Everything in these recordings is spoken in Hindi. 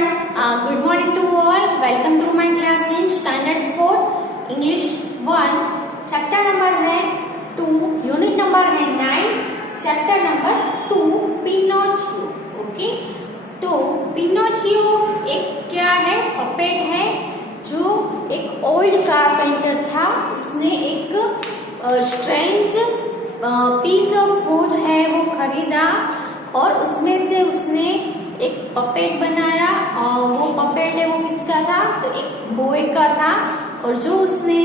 students, good morning to all. Welcome to my class in standard 4 English 1. Chapter number है 2, unit number है 9, chapter number 2 पिनोचियो. ओके, तो पिनोचियो एक क्या है, पपेट है जो एक ओल्ड कारपेंटर था. उसने एक स्ट्रेंज पीस ऑफ वुड है वो खरीदा और उसमें से उसने एक पपेट बनाया. और वो पपेट है वो किसका था, तो एक बॉय का था. और जो उसने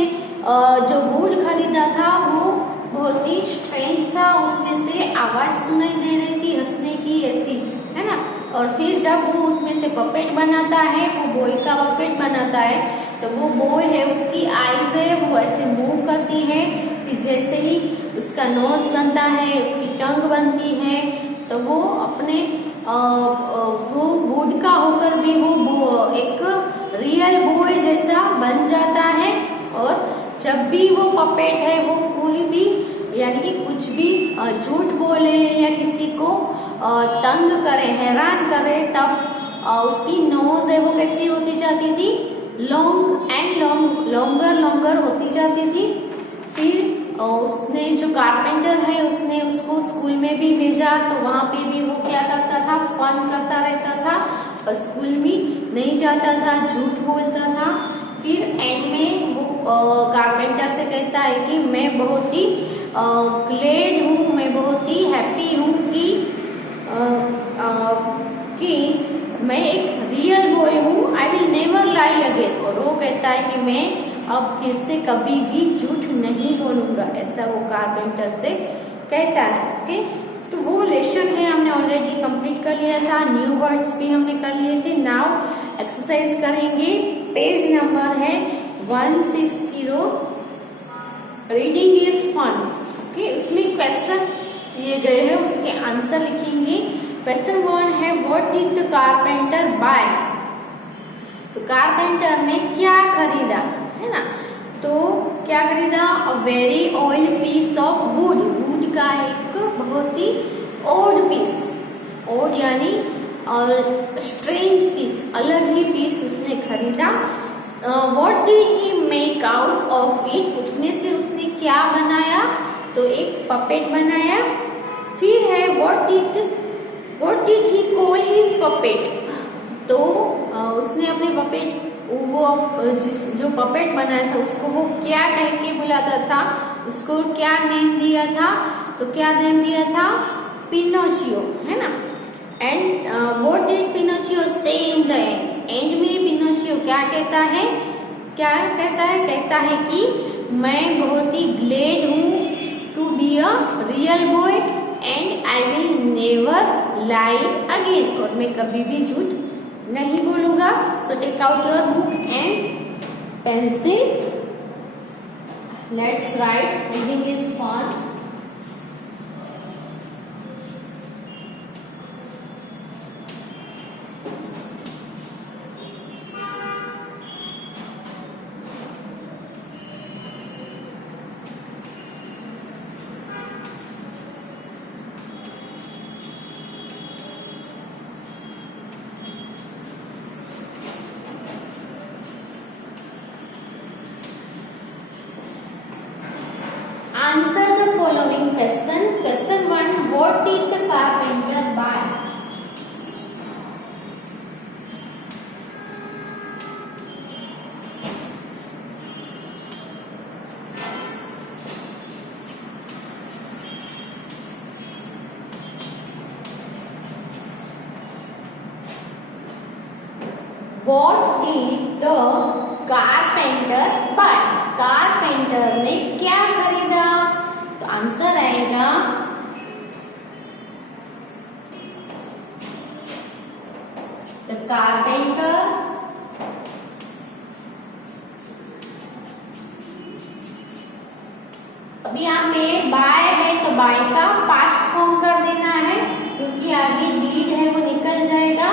जो वुड खरीदा था वो बहुत ही स्ट्रेंज था. उसमें से आवाज सुनाई दे रही थी हंसने की, ऐसी है ना. और फिर जब वो उसमें से पपेट बनाता है, वो बॉय का पपेट बनाता है, तो वो बॉय है उसकी आईज है वो ऐसे मूव करती है. फिर जैसे ही उसका नोज बनता है, उसकी टंग बनती है, तो वो अपने वो वुड का होकर भी वो एक रियल बॉय जैसा बन जाता है. और जब भी वो पपेट है वो कोई भी यानी कि कुछ भी झूठ बोले या किसी को तंग करे, हैरान करे, तब उसकी नोज है वो कैसी होती जाती थी, लॉन्ग एंड लॉन्गर होती जाती थी. फिर उसने जो कारपेंटर है उसने उसको स्कूल में भी भेजा, तो वहां पे भी वो क्या करता था, फन करता रहता था और स्कूल भी नहीं जाता था, झूठ बोलता था. फिर एंड में वो कारपेंटर से कहता है कि मैं बहुत ही ग्लेड हूँ, मैं बहुत ही हैप्पी हूँ कि मैं एक रियल बॉय हूँ. आई विल नेवर लाई अगेन. और वो कहता है कि मैं अब फिर से कभी भी झूठ नहीं बोलूंगा, ऐसा वो कारपेंटर से कहता है. ओके, तो वो लेसन है हमने ऑलरेडी कंप्लीट कर लिया था. न्यू वर्ड्स भी हमने कर लिए थे. नाउ एक्सरसाइज करेंगे. पेज नंबर है 160. Reading is fun. ओके, उसमें क्वेश्चन दिए गए हैं, उसके आंसर लिखेंगे. क्वेश्चन 1 है what did the carpenter buy. तो कारपेंटर ने क्या खरीदा, है ना. तो क्या खरीदा, a very old piece of wood. Wood का एक बहुत ही ओल्ड पीस, ओल्ड यानी स्ट्रेंज पीस, अलग ही पीस उसने खरीदा. What did he make out of it. उसमें से उसने क्या बनाया, तो एक पपेट बनाया. फिर है what did he call his puppet. तो उसने अपने पपेट वो जो पपेट बनाया था उसको वो क्या कह के बुलाता था, उसको क्या नेम दिया था, तो क्या नेम दिया था, पिनोचियो, है ना. And what did Pinocchio say in the end. End में पिनोचियो क्या कहता है, कहता है कि मैं बहुत ही ग्लेड हूँ to be a real boy and I will never lie again. और मैं कभी भी झूठ नहीं बोलूंगा. So take out your book and pencil. Let's write. Reading is fun. Answer the following question. Question 1. What did the carpenter buy? What did the carpenter buy? Carpenter ने क्या खरीदा, तो आंसर आएगा द कारपेंटर अभी यहाँ पे बाय है तो बाय का पास्ट फॉर्म कर देना है, क्योंकि आगे डीड है वो निकल जाएगा.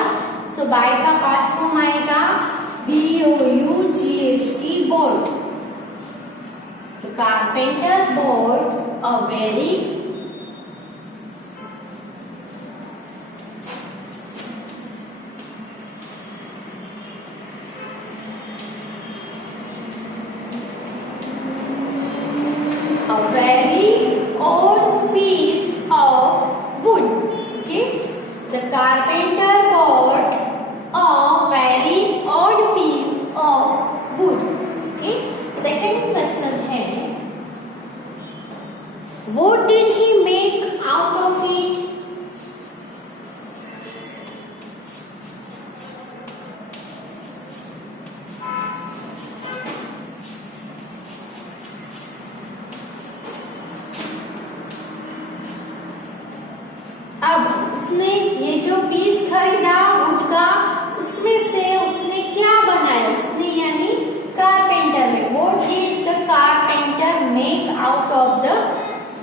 सो बाय का पास्ट फॉर्म आएगा BOUGHT, bought. The carpenter bought a very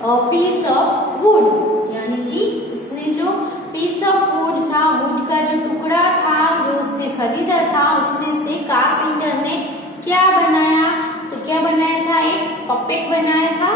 piece of wood, यानी कि उसने जो पीस ऑफ वुड था, वुड का जो टुकड़ा था जो उसने खरीदा था, उसमें से कारपेंटर ने क्या बनाया, तो क्या बनाया था, एक पपेट बनाया था।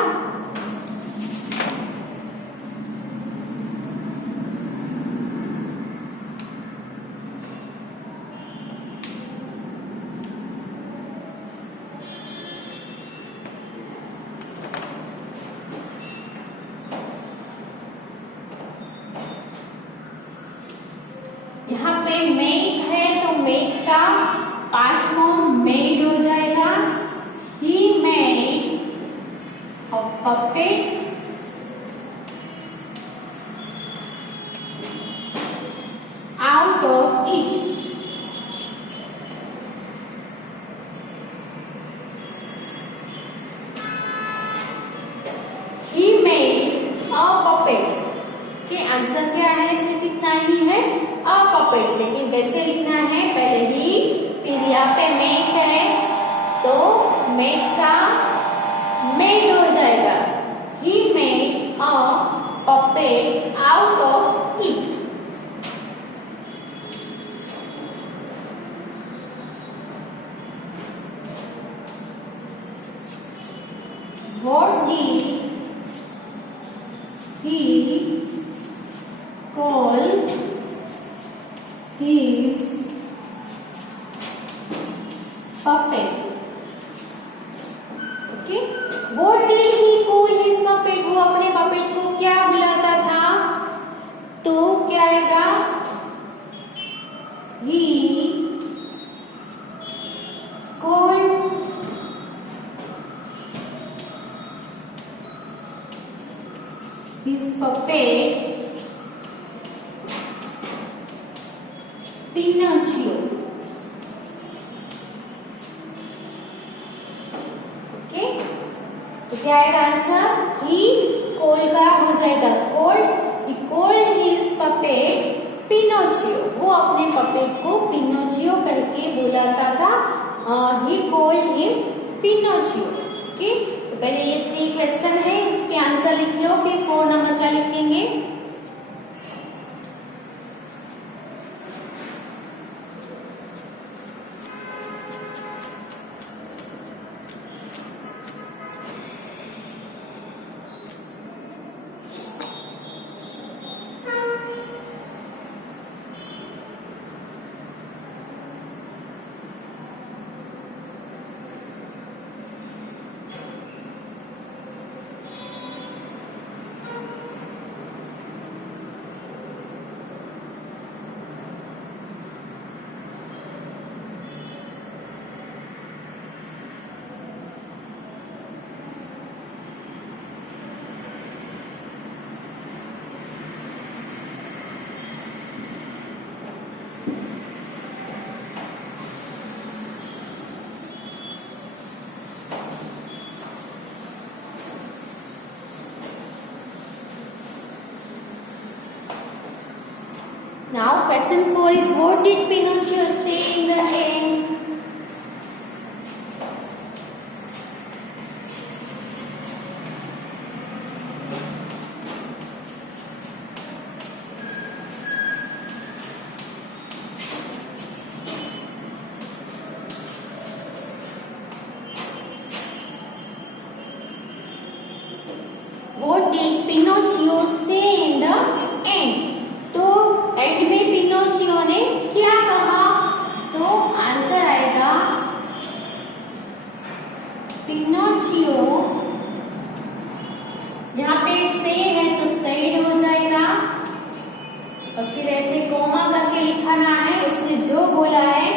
यहाँ पे मेक है तो मेक का पास्ट फॉर्म मेड हो जाएगा। He made a puppet out of it. He made a puppet के आंसर क्या है, सिर्फ इतना ही है, अ पपेट। लेकिन कैसे लिखना है, पहले ही, फिर यहाँ पे मेक है तो मेक का मेड हो जाएगा। He made a puppet out of it. What did he call his puppet? Okay. What did he call his puppet? वो अपने पपेट को क्या बुलाता था, तो क्या आएगा, he called his puppet Pinocchio. Okay, तो क्या आएगा आंसर, ही कोल का हो जाएगा कोल्ड। ही कोल्ड हिज पपेट पिनोचियो, वो अपने पपेट को पिनोचियो करके बुलाता था। ही कोल्ड हिम पिनोचियो। ओके, तो पहले ये 3 क्वेश्चन है, उसके आंसर लिख लो, फिर 4 नंबर का लिखेंगे। Now question 4 is, what did Pinocchio say in the end? What did Pinocchio say in the end? तो एंड में पिनोचियो ने क्या कहा, तो आंसर आएगा पिनोचियो। यहाँ पे से है तो सेड हो जाएगा, और फिर ऐसे कोमा करके लिखना है। उसने जो बोला है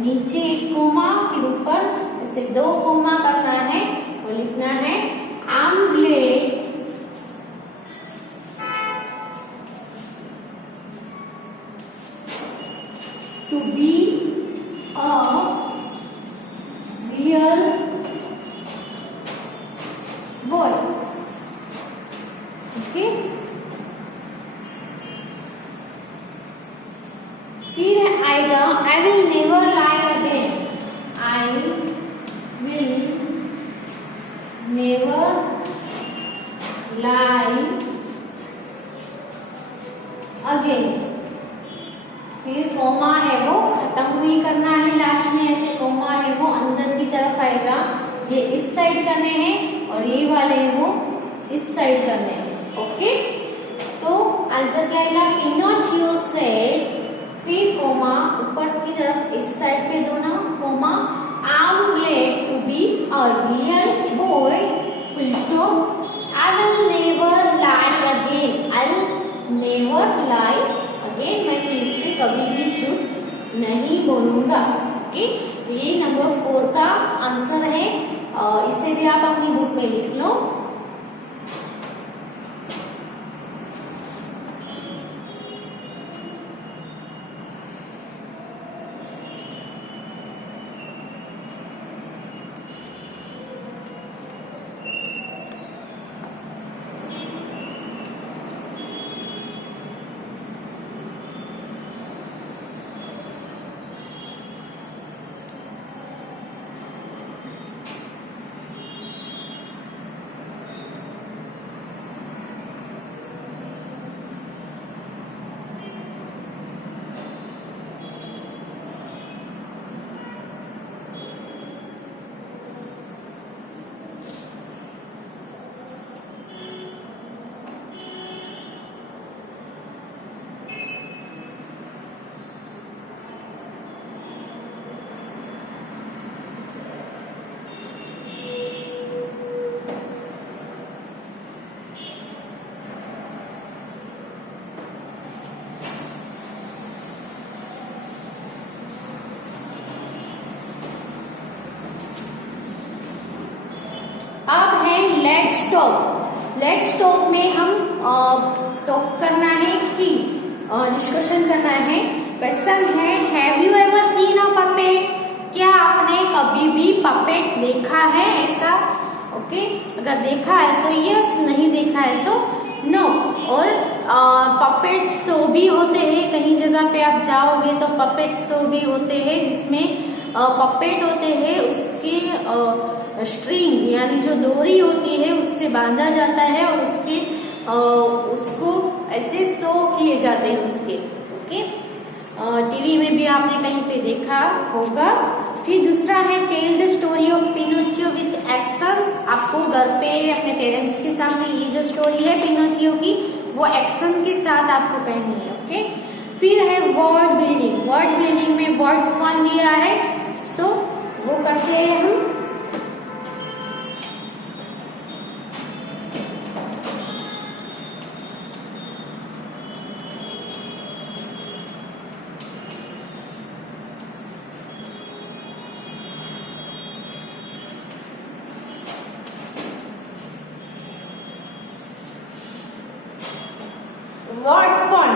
नीचे एक कोमा, फिर ऊपर ऐसे 2 कोमा करना है, और लिखना है I am Glade to be a real boy. Okay. फिर आएगा I will never lie again. I will never lie ये इस साइड करने हैं और ये वाले वो इस साइड करने हैं। ओके, तो आंसर क्या आएगा? पिनोचियो सेड, फिर कोमा ऊपर की तरफ इस साइड पे दो ना, comma I am glad to be a real boy, full stop, I will never lie again, I will never lie again, मैं फिर से कभी भी झूठ नहीं बोलूंगा। ओके, तो ये नंबर 4 का आंसर है। इसे भी आप अपनी बुक में लिख लो। अब है लेट्स टॉक। लेट्स टॉक में हम टॉक करना है कि डिस्कशन करना है। क्वेश्चन है, have you ever seen a puppet? क्या आपने कभी भी पपेट देखा है? ऐसा ओके, अगर देखा है तो यस, नहीं देखा है तो नो। और पपेट शो भी होते हैं, कहीं जगह पे आप जाओगे तो पपेट शो भी होते हैं जिसमें पपेट होते हैं, उसके स्ट्रिंग यानी जो डोरी होती है उससे बांधा जाता है और उसके उसको ऐसे शो किए जाते हैं उसके। ओके, टीवी में भी आपने कहीं पे देखा होगा। फिर दूसरा है, tell the story of Pinocchio with actions. आपको घर पे अपने पेरेंट्स के सामने ये जो स्टोरी है पिनोचियो की, वो एक्शन के साथ आपको कहनी है। ओके, फिर है वर्ड बिल्डिंग। वर्ड बिल्डिंग में वर्ड फन दिया है, सो वो करते हैं हम। Word fun.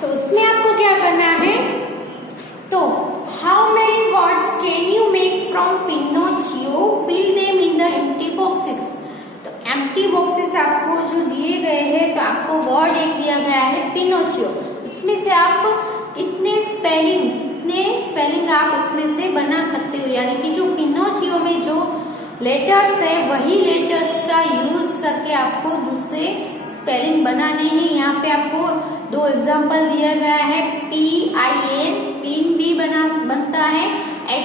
तो उसमें आपको क्या करना है? तो how many words can you make from Pinocchio? Fill them in the empty boxes. तो एम्प्टी बॉक्सेस आपको जो दिए गए हैं, तो आपको वर्ड एक दिया गया है पिनोचियो, इसमें से आप कितने स्पेलिंग आप उसमें से बना सकते हो। यानी कि जो पिनोचियो में जो लेटर्स है वही लेटर्स का यूज करके आपको दूसरे स्पेलिंग बनाने हैं। यहाँ पे आपको 2 एग्जाम्पल दिया गया है। PIN पिन भी बनता है,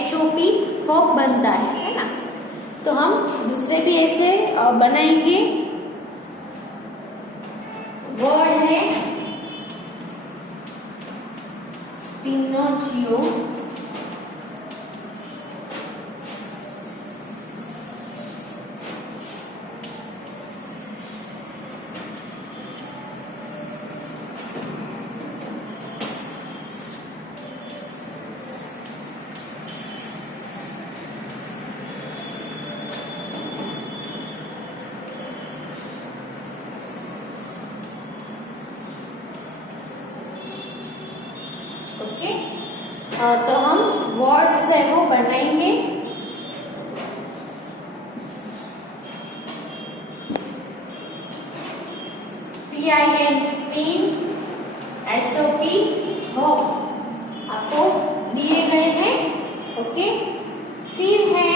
HOP हॉप बनता है ना। तो हम दूसरे भी ऐसे बनाएंगे। वर्ड है पिनोचियो, ओके। तो हम वर्ड्स है वो बनाएंगे। PIN पिन, HOP हॉप आपको दिए गए हैं। ओके, फिर है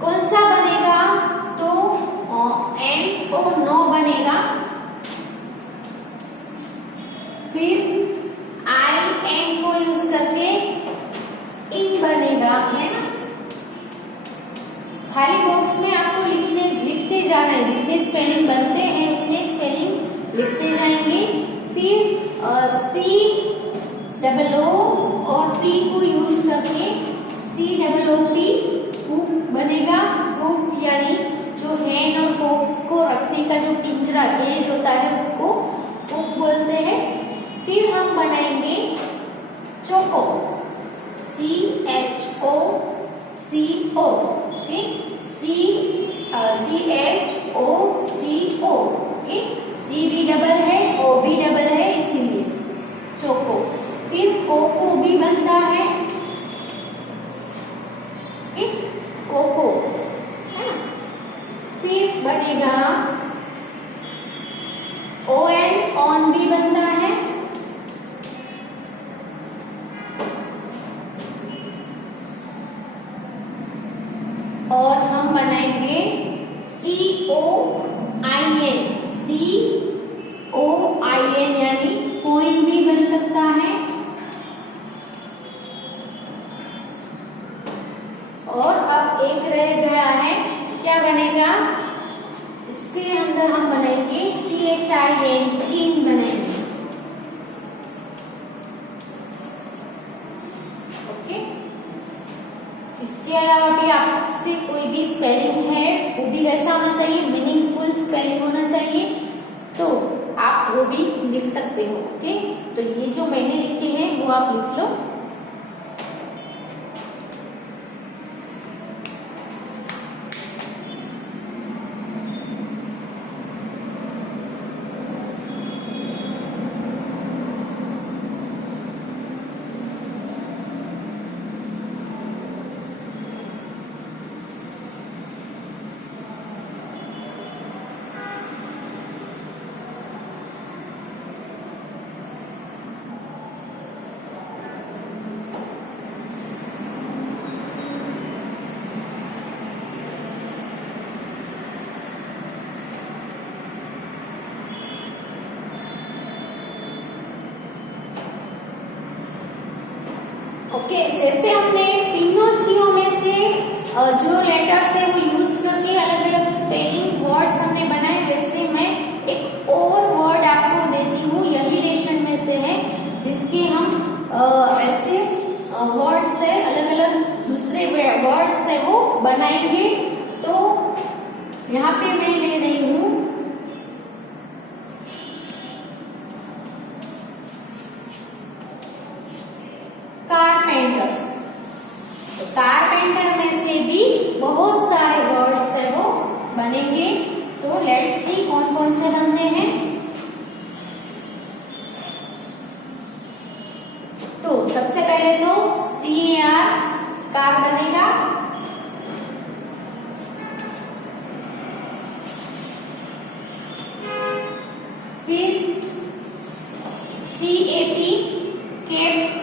कौन सा बनेगा एन ओ नो बनेगा। फिर आई एन को यूज करके इन बनेगा, है ना। खाली बॉक्स में आपको लिखते जाना है, जितने स्पेलिंग बनते हैं उतने स्पेलिंग लिखते जाएंगे। फिर सी डबल ओ और टी को यूज करके सी डबल ओ टी कूप बनेगा। कूप यानी जो हैन और कोक को रखने का जो पिंजरा केज होता है उसको कूप बोलते हैं। फिर हम बनाएंगे चोको, सी एच ओ सी ओ, ओके, सी एच ओ सी ओ, ओके, सी भी डबल है ओ भी डबल है इसीलिए चोको। फिर कोको भी बनता है, ओके, कोको, है ना। फिर बनेगा ओ एन ऑन भी बनता है। और हम बनाएंगे C O I N, C O I N यानी कोइन भी बन सकता है। और अब एक रह गया है, क्या बनेगा, इसके अंदर हम बनाएंगे सी एच आई एन, चीन बनेंगे, ओके। इसके अलावा भी आपसे कोई भी स्पेलिंग है वो भी वैसा होना चाहिए, मीनिंगफुल स्पेलिंग होना चाहिए, तो आप वो भी लिख सकते हो, ओके। तो ये जो मैंने लिखे हैं वो आप लिख लो। ओके, जैसे हमने पिनोचियो में से जो लेटर्स है वो यूज करके अलग अलग स्पेलिंग वर्ड्स हमने बनाए, वैसे मैं एक और वर्ड आपको देती हूँ, यही लेसन में से है, जिसके हम ऐसे वर्ड्स है अलग अलग दूसरे वर्ड्स है वो बनाएंगे। तो यहाँ पे मैं ले रही हूँ कारपेंटर। तो कारपेंटर में से भी बहुत सारे वर्ड्स है वो बनेंगे। तो लेट्स सी कौन कौन से बनते हैं। तो सबसे पहले तो CAR कार बनेगा। फिर CAP कैप।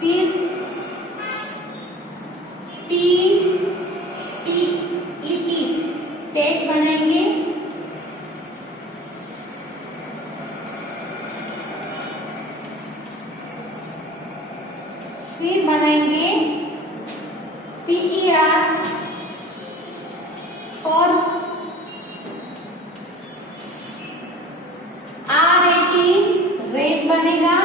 फिर PET पेट बनेंगे। फिर बनाएंगे PER और RAT रेट बनेगा।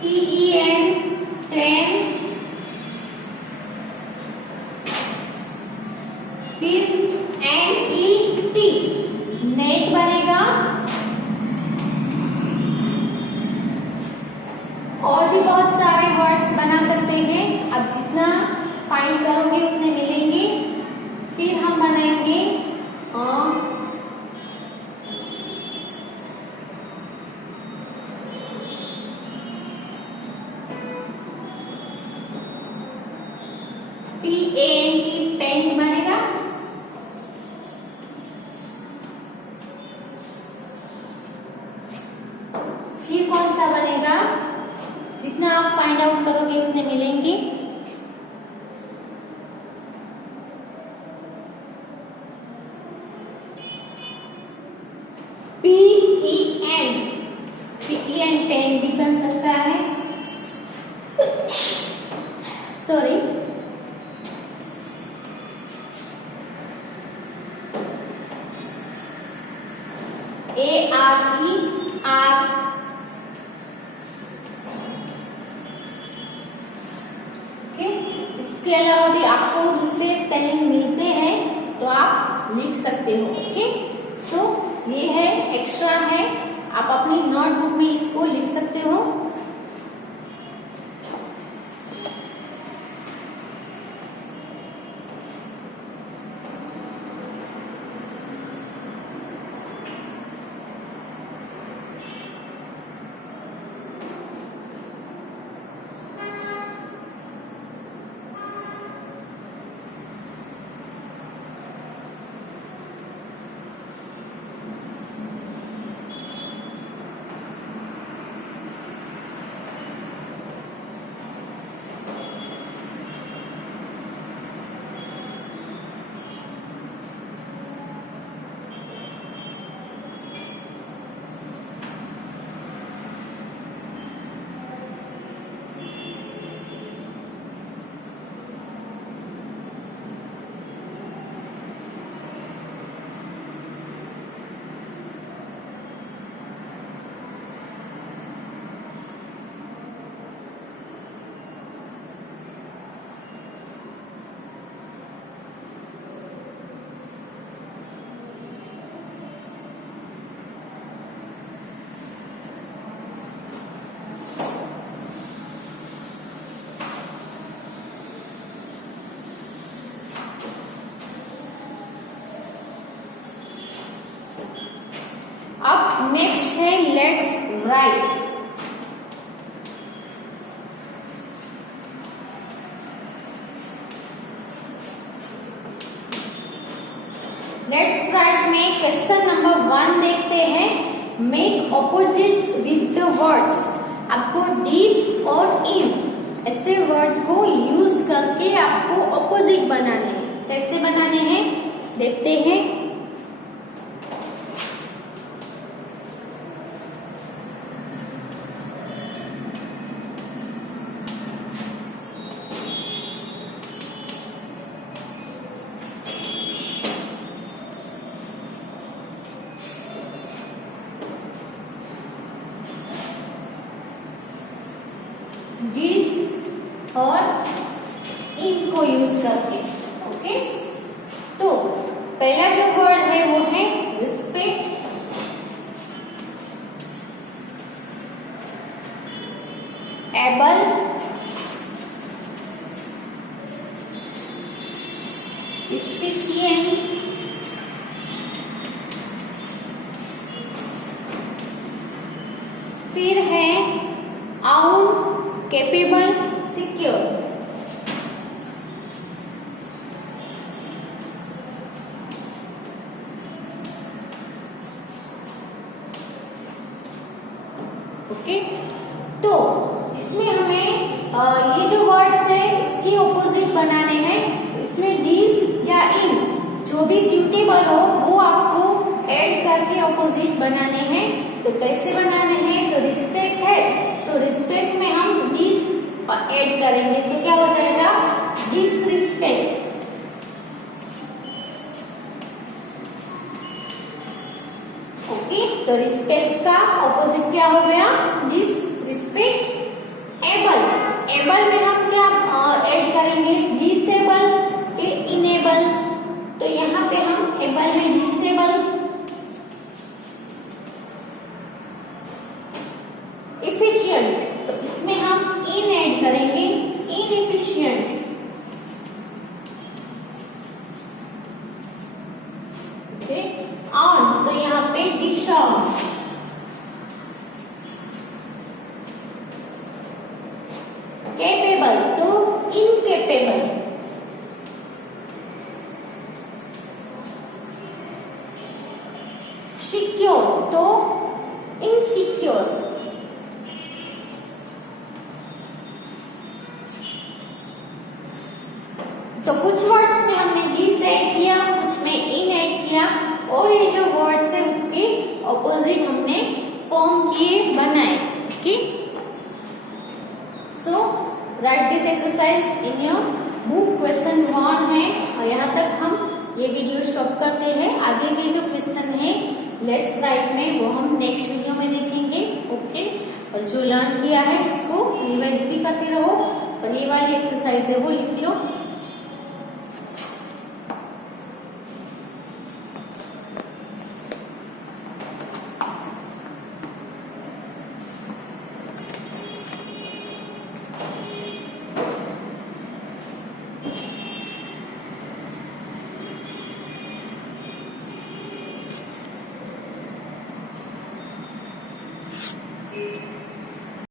TEN train. फिर NET नेट बनेगा। और भी बहुत सारे वर्ड्स बना सकते हैं, अब जितना फाइंड करोगे उतने मिलेंगे। फिर हम बनाएंगे PANT पेंट बनेगा। फिर कौन सा बनेगा आप फाइंड आउट करोगे उतने मिलेंगे। PEN पेन भी बन सकता है, सॉरी। ARER, okay. इसके अलावा भी आपको दूसरे स्पेलिंग मिलते हैं तो आप लिख सकते हो, ओके। सो ये है, एक्स्ट्रा है, आप अपनी नोटबुक में इसको लिख सकते हो। अब नेक्स्ट है लेट्स राइट। लेट्स राइट में क्वेश्चन नंबर 1 देखते हैं। Make opposites with the words. आपको दिस और इन ऐसे वर्ड को यूज करके आपको ऑपोजिट बनाने हैं। कैसे बनाने हैं देखते हैं। दिस और इन को यूज करके, ओके। तो पहला जो वर्ड है वो है रिस्पेक्ट, एबल, इफिशिएंट, फिर है आउन, कैपेबल, सिक्योर। ओके, तो इसमें हमें ये जो वर्ड्स है इसके ऑपोजिट बनाने हैं। इसमें दिस या इन जो भी सूटेबल हो वो आपको ऐड करके ऑपोजिट बनाने हैं। तो कैसे बनाने हैं, तो रिस्पेक्ट है तो रिस्पेक्ट में हम दिस ऐड करेंगे तो क्या हो जाएगा, डिसरिस्पेक्ट। ओके, तो रिस्पेक्ट का ऑपोजिट क्या हो गया, डिसरिस्पेक्ट। एबल, एबल में हम क्या ऐड करेंगे, डिसेबल के इनेबल। तो यहाँ पे हम एबल में डिसेबल। इफिशिएंट, तो इसमें हम इन ऐड करेंगे, इनएफिशिएंट। ओके, ऑन, तो यहाँ पे डिसऑन। कैपेबल, तो इनकेपेबल। सिक्योर, तो इनसिक्योर। ऑपोजिट हमने फॉर्म किए बनाए। Okay, so right this exercise in your book. Question 1 है और यहाँ तक हम ये वीडियो स्टॉप करते हैं। आगे के जो क्वेश्चन है लेट्स राइट में वो हम नेक्स्ट वीडियो में देखेंगे। ओके, और जो लर्न किया है इसको रिवाइज भी करते रहो और ये वाली एक्सरसाइज है वो लिख लो।